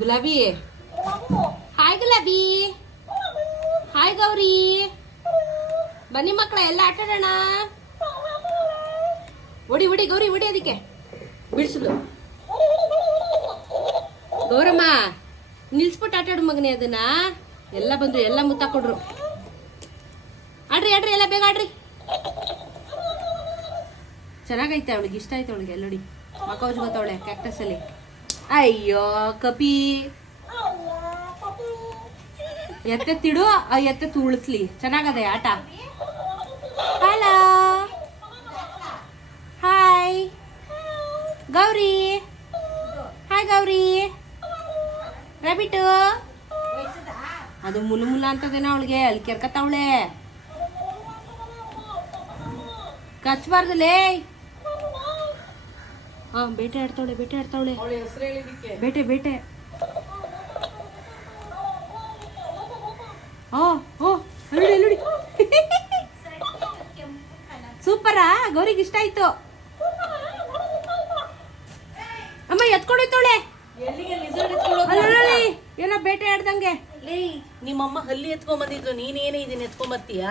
ಗುಲಾಬಿ ಹಾಯ್ ಗುಲಾಬಿ ಹಾಯ್ ಗೌರಿ ಬನ್ನಿ ಮಕ್ಕಳ ಎಲ್ಲ ಆಟಾಡೋಣ. ಹೊಡಿ ಹೊಡಿ ಗೌರಿ ಹೊಡಿ ಅದಕ್ಕೆ ಬಿಡಿಸಲು. ಗೌರಮ್ಮ ನಿಲ್ಸ್ಬಿಟ್ಟು ಆಟಾಡು ಮಗನೇ ಅದನ್ನ. ಎಲ್ಲ ಬಂದ್ರು ಎಲ್ಲ ಮುತ್ತಾಕೊಡ್ರು. ಆಡ್ರಿ ಆಡ್ರಿ ಎಲ್ಲ ಬೇಗ ಆಡ್ರಿ. ಚೆನ್ನಾಗೈತೆ ಅವಳಿಗೆ ಇಷ್ಟ ಆಯ್ತು ಅವಳಿಗೆ. ಎಲ್ಲೋಡಿ ಮಕ್ಕ ಉಜ್ಕೋತವಳೆ ಕ್ಯಾಕ್ಟಸ್ ಅಲ್ಲಿ. ಅಯ್ಯೋ ಕಪಿ ಎತ್ತೆತ್ತಿಡು ಎತ್ತೆತ್ತು ಉಳಿಸ್ಲಿ. ಚೆನ್ನಾಗದೆ ಆಟ. Hello hi Gauri hi Gauri. Rabbit ಅದು ಮುಲು ಮುಲ ಅಂತದೇನೋ ಅವಳಿಗೆ ಅಲ್ಲಿ ಕೆರ್ಕತ್ತವಳೆ. ಕಚ್ಬಾರ್ದಲೇ. ಹಾ ಬೇಟೆ ಆಡ್ತಾವಳೆ ಬೇಟೆ ಆಡ್ತಾವಳೆ. ಬೇಟೆ ಬೇಟೆ. ಓ ಓ ನೋಡಿ ನೋಡಿ. ಸೂಪರಾ ಗೌರಿಗೆ ಇಷ್ಟ ಆಯ್ತು. ಅಮ್ಮ ಎತ್ಕೊಂಡೋಯ್ತವಳೆ. ಏನೋ ಬೇಟೆ ಆಡ್ದಂಗೆ. ನಿಮ್ಮಮ್ಮ ಹಲ್ಲಿ ಎತ್ಕೊಂಡ್ ಬಂದಿದ್ರು, ನೀನೇನೇ ಇದನ್ನ ಎತ್ಕೊಂಡ್ ಬರ್ತೀಯಾ?